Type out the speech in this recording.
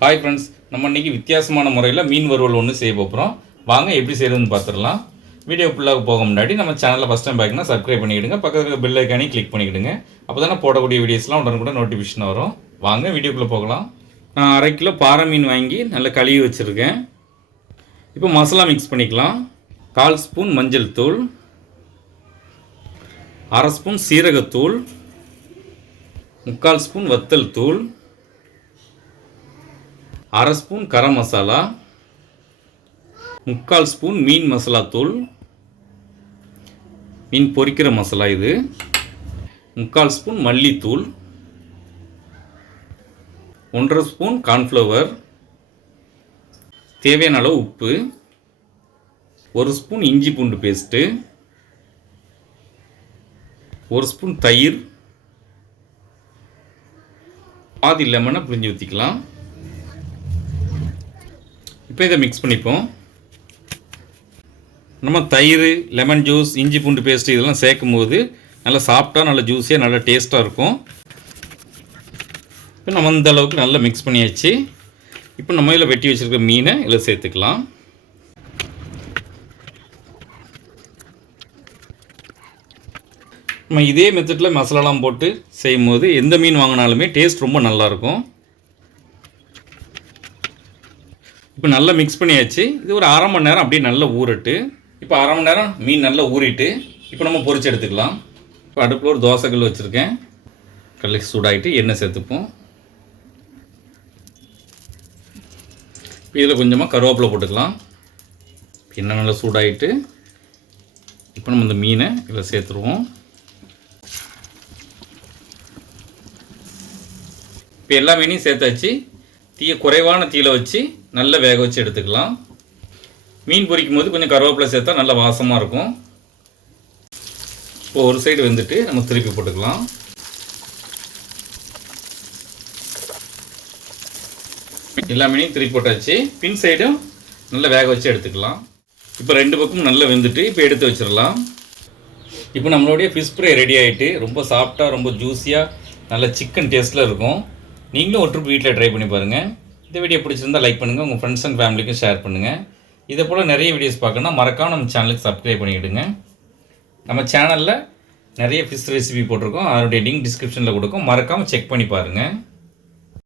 Hi friends நம்ம இன்றைக்கி வித்தியாசமான முறையில் மீன் வறுவல் ஒன்று செய்ய போகிறோம் வாங்க எப்படி செய்கிறதுன்னு பார்த்துடலாம் வீடியோ ஃபுல்லாக போக முன்னாடி நம்ம சேனலில் ஃபஸ்ட் டைம் பார்க்கணும் சப்ஸ்கிரைப் பண்ணிக்கிடுங்க. பக்கத்தில் பெல் ஐக்கானே கிளிக் பண்ணிக்கிடுங்க. அப்போ தானே போடக்கூடிய வீடியோஸ்லாம் உடனுக்குடன் நோட்டிஃபிகேஷன் வரும். வாங்க வீடியோக்குள்ளே போகலாம். நான் அரை கிலோ பாறை மீன் வாங்கி நல்லா கழுவி வச்சுருக்கேன். இப்போ மசாலா மிக்ஸ் பண்ணிக்கலாம். கால் ஸ்பூன் மஞ்சள் தூள். அரை ஸ்பூன் சீரகத்தூள். முக்கால் ஸ்பூன் வத்தல் தூள். அரை ஸ்பூன் கரம் மசாலா முக்கால் ஸ்பூன் மீன் மசாலா தூள் மீன் பொரிக்கிற மசாலா இது முக்கால் ஸ்பூன் மல்லித்தூள் ஒன்றரை ஸ்பூன் கார்ன்ஃப்ளவர் தேவையான அளவு உப்பு ஒரு ஸ்பூன் இஞ்சி பூண்டு பேஸ்ட்டு ஒரு ஸ்பூன் தயிர் பாதி லெமனை புரிஞ்சு ஊற்றிக்கலாம் இப்போ இதை மிக்ஸ் பண்ணிப்போம். நம்ம தயிர் லெமன் ஜூஸ் இஞ்சி பூண்டு பேஸ்ட் இதெல்லாம் சேர்க்கும் போது நல்லா சாஃப்டாக நல்லா ஜூஸியாக நல்லா டேஸ்ட்டாக இருக்கும். இப்போ நம்ம அந்த அளவுக்கு நல்லா மிக்ஸ் பண்ணியாச்சு. இப்போ நம்ம இதில் வெட்டி வச்சுருக்க மீனை இதில் சேர்த்துக்கலாம். நம்ம இதே மெத்தடில் மசாலாலாம் போட்டு செய்யும் போது எந்த மீன் வாங்கினாலுமே டேஸ்ட் ரொம்ப நல்லாயிருக்கும் இப்போ நல்லா மிக்ஸ் பண்ணியாச்சு. இது ஒரு அரை மணி நேரம் அப்படியே நல்லா ஊறட்டு. இப்போ அரை மணி நேரம் மீன் நல்லா ஊறிட்டு இப்போ நம்ம பொறிச்சு எடுத்துக்கலாம். இப்போ அடுப்பில் ஒரு தோசைக்கல் வச்சுருக்கேன். கல் சூடாகிட்டு எண்ணெய் சேர்த்துப்போம். இப்போ இதில் கொஞ்சமாக கருவேப்பிலை போட்டுக்கலாம். எண்ணெய் நல்லா சூடாகிட்டு இப்போ நம்ம இந்த மீனை இதில் சேர்த்துருவோம். இப்போ எல்லா மீனையும் சேர்த்தாச்சு. தீயை குறைவான தீயில வச்சு நல்லா வேக வச்சு எடுத்துக்கலாம். மீன் பொரிக்கும் போது கொஞ்சம் கருவேப்பிலை சேர்த்தா நல்ல வாசமாக இருக்கும். இப்போ ஒரு சைடு வெந்துட்டு நம்ம திருப்பி போட்டுக்கலாம். எல்லா மீனையும் திருப்பி போட்டாச்சு. பின் சைடும் நல்லா வேக வச்சு எடுத்துக்கலாம். இப்போ ரெண்டு பக்கமும் நல்லா வெந்துட்டு இப்போ எடுத்து வச்சிடலாம். இப்போ நம்மளுடைய ஃபிஷ் ஃப்ரை ரெடி ஆகிட்டு ரொம்ப சாஃப்டாக ரொம்ப ஜூஸியாக நல்ல சிக்கன் டேஸ்ட்டில் இருக்கும். நீங்களும் ஒரு ட்ரிப் வீட்டில் ட்ரை பண்ணி பாருங்கள் இந்த வீடியோ பிடிச்சிருந்தா லைக் பண்ணுங்கள் உங்கள் ஃப்ரெண்ட்ஸ் அண்ட் ஃபேமிலிக்கும் ஷேர் பண்ணுங்கள் இதை போல் நிறைய வீடியோஸ் பார்க்கணும்னா மறக்காம நம்ம சேனலுக்கு சப்ஸ்கிரைப் பண்ணிவிடுங்க நம்ம சேனலில் நிறைய ஃபிஷ் ரெசிபி போட்டிருக்கோம். அதனுடைய லிங்க் டிஸ்கிரிப்ஷனில் கொடுக்கும். மறக்காமல் செக் பண்ணி பாருங்கள்